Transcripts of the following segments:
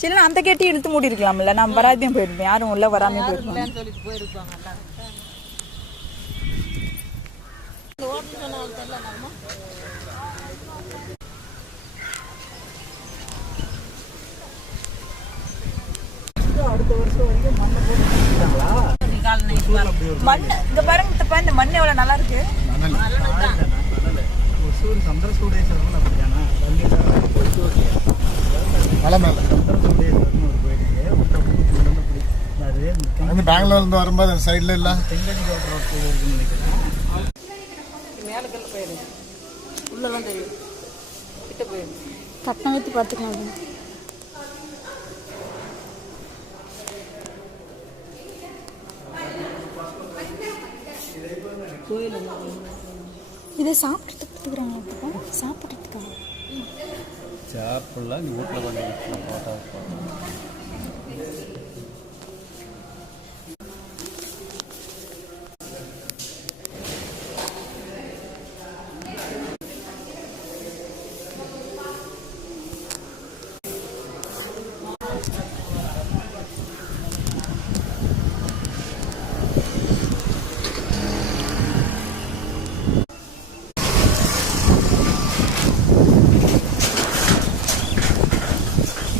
சரி அந்த கேட்டி இழுத்து மூடி இருக்கலாம்ல, நான் வராதையும் போயிருப்பேன், யாரும் உள்ள வராமே போயிருப்பேன். அடுத்த வருஷம் வரைக்கும் மண்ணை போட்டு மண் இங்க பாருங்க, இந்த மண் எவ்வளவு நல்லா இருக்கு. சந்திர சூடேஸ்வரன் அப்படியானா மலை மேல சந்திர சூடேஸ்வரன் ஒரு கோயிலுக்கு பெங்களூர்ல இருந்து வரும்போது அந்த சைட்ல எல்லாம் தெங்கடி ரோட் கோயில் இருக்குன்னு நினைக்கிறேன். மேலக்கல்ல போயிடு, உள்ளதான் தெரியும், கிட்ட போயிடு, கட்டணம் வச்சு பார்த்துக்கலாம். இதை சாப்பிட்டு கொடுத்துக்கிறாங்க, சாப்பிட்றதுக்கா சாப்பிடலாம். வீட்டில் பண்ணி போட்டா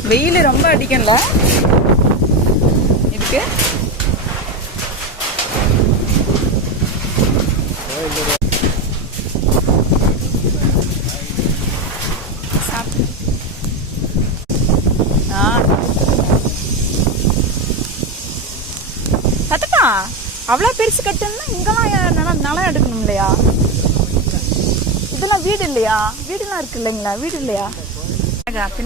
வெயில் ரொம்ப அடிக்கல இதுக்கு. சத்தப்பா அவ்வளோ பெருசு கட்டுன்னா இங்கெல்லாம் நிலம் எடுக்கணும் இல்லையா? இதெல்லாம் வீடு இல்லையா? வீடுலாம் இருக்கு இல்லைங்களா? வீடு இல்லையா பின்னாடி?